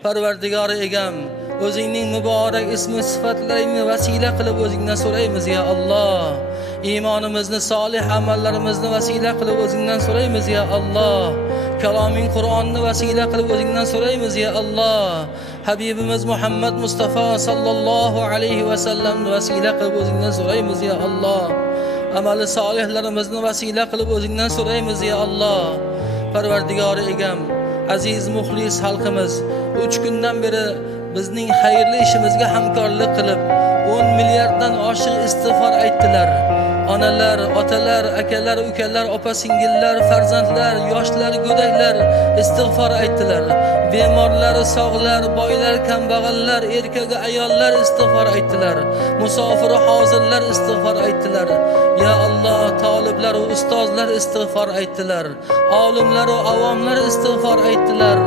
Parvardigori egam, o'zingning muborak ismi sifatlaringni vasila qilib o'zingdan so'raymiz ya Alloh. Iymonimizni, solih amallarimizni vasila qilib o'zingdan so'raymiz ya Alloh. Kaloming Qur'onni vasila qilib o'zingdan so'raymiz ya Alloh. Habibimiz Muhammad Mustafa sallallohu alayhi va sallamni vasila qilib o'zingdan so'raymiz ya Alloh. Amali solihlarimizni vasila qilib o'zingdan so'raymiz ya Alloh. Parvardigori egam, aziz muxlis xalqimiz 3 kundan beri bizning xayrli ishimizga hamkorlik qilib 10 milliarddan oshiq istig'for aytdilar. Onalar, otalar, akalar, ukalar, opa-singillar, farzandlar, yoshlar, go'daklar istig'for aytdilar. Bemorlar, sog'lar, boylar, kambag'allar, erkak, ayollar istig'for aytdilar. Musofir, hozirlar istig'for aytdilar. Ya Alloh, taliblar va ustozlar istig'for aytdilar. Olimlar va avomlar istig'for aytdilar.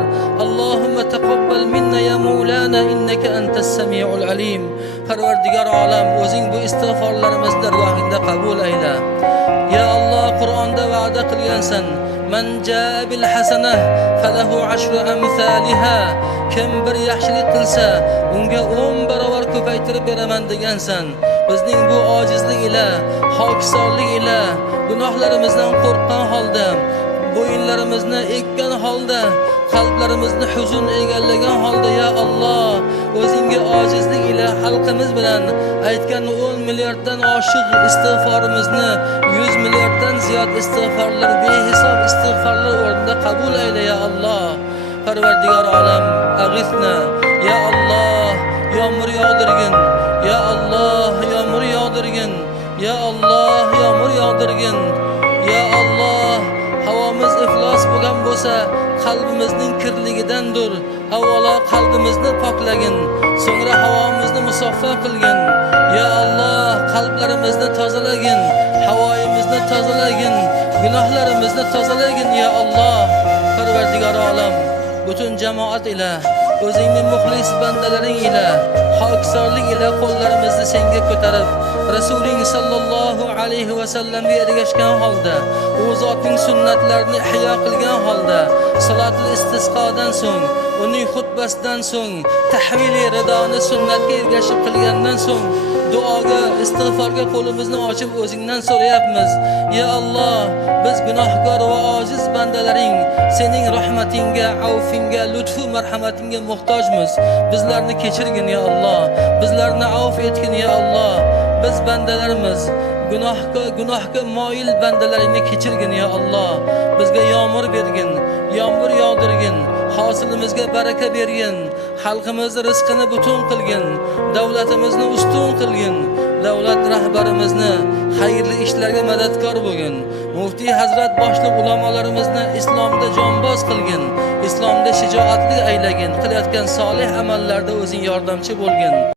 Allohumma taqabbal minna ya Mawlana innaka antas samiul alim. Parvardigor olam, o'zing bu istig'forlarimizni dargohingda qabul ayla. Ya Alloh, Qur'onda va'da qilgansan. Man jaa bil hasanah falahu ashru amsalha. Kim bir yaxshilik qilsa, unga 10 barobar ko'paytirib beraman degansan. Bizning bu ojizlik ila, xokisorlik ila, gunohlarimizdan qo'rqqan holda, bo'yinlarimizni ekkan holda, qalblarimizni huzun egallagan holda ya Alloh, o'zingga ojizlik ila xalqimiz bilan aytgan 10 milliarddan oshiq istig'forimizni 100 milliarddan ziyod istig'forlar, behisob istig'forlar o'rnida qabul ayla ya Alloh. Parvardigor olam, ag'ithna ya Alloh, yomg'ir yog'dirgin. Ya Alloh, yomg'ir yog'dirgin. Ya Alloh, yomg'ir yog'dirgin. Ya Alloh, havomiz iflos bo'lgan bo'lsa, qalbimizning kirligidandir. Avvalo qalbimizni poklagin, so'ngra havomizni musaffo qilgin. Ya Alloh, qalblarimizni tozalagin, havoyimizni tozalagin, gunohlarimizni tozalagin ya Alloh. Parvardigor olam, butun jamoat ila, o'zingning muxlis bandalaring ila, xokisorlik ila qo'llarimizni senga ko'tarib, Rasuling sallallohu alayhi va sallamga ergashgan holda, u zotning sunnatlarini ihyo qilgan holda, salatul istisqodan so'ng, uning xutbasidan so'ng, tahvili ridoni sunnatga ergashib qilgandan so'ng, duoga, istig'forga qo'limizni ochib o'zingdan so'rayapmiz. Ya Alloh, biz gunohkor va ojiz bandalaring, sening rahmatingga, avfinga, lutfu marhamatingga muhtojmiz. Bizlarni kechirgin ya Alloh. Bizlarni avf etgin ya Alloh. Biz bandalarimiz, gunohga moyil bandalaringni kechirgin ya Alloh. Bizga yomg'ir bergin, yomg'ir yog'dirgin, hosilimizga baraka bergin, xalqimiz rizqini butun qilgin, davlatimizni ustun qilgin, davlat rahbarimizni xayrli ishlarga madadkor bo'lgin. Muftiy hazrat boshliq ulamolarimizni islomda jonboz qilgin, islomda shijoatli aylagin, qilayotgan solih amallarda o'zing yordamchi bo'lgin.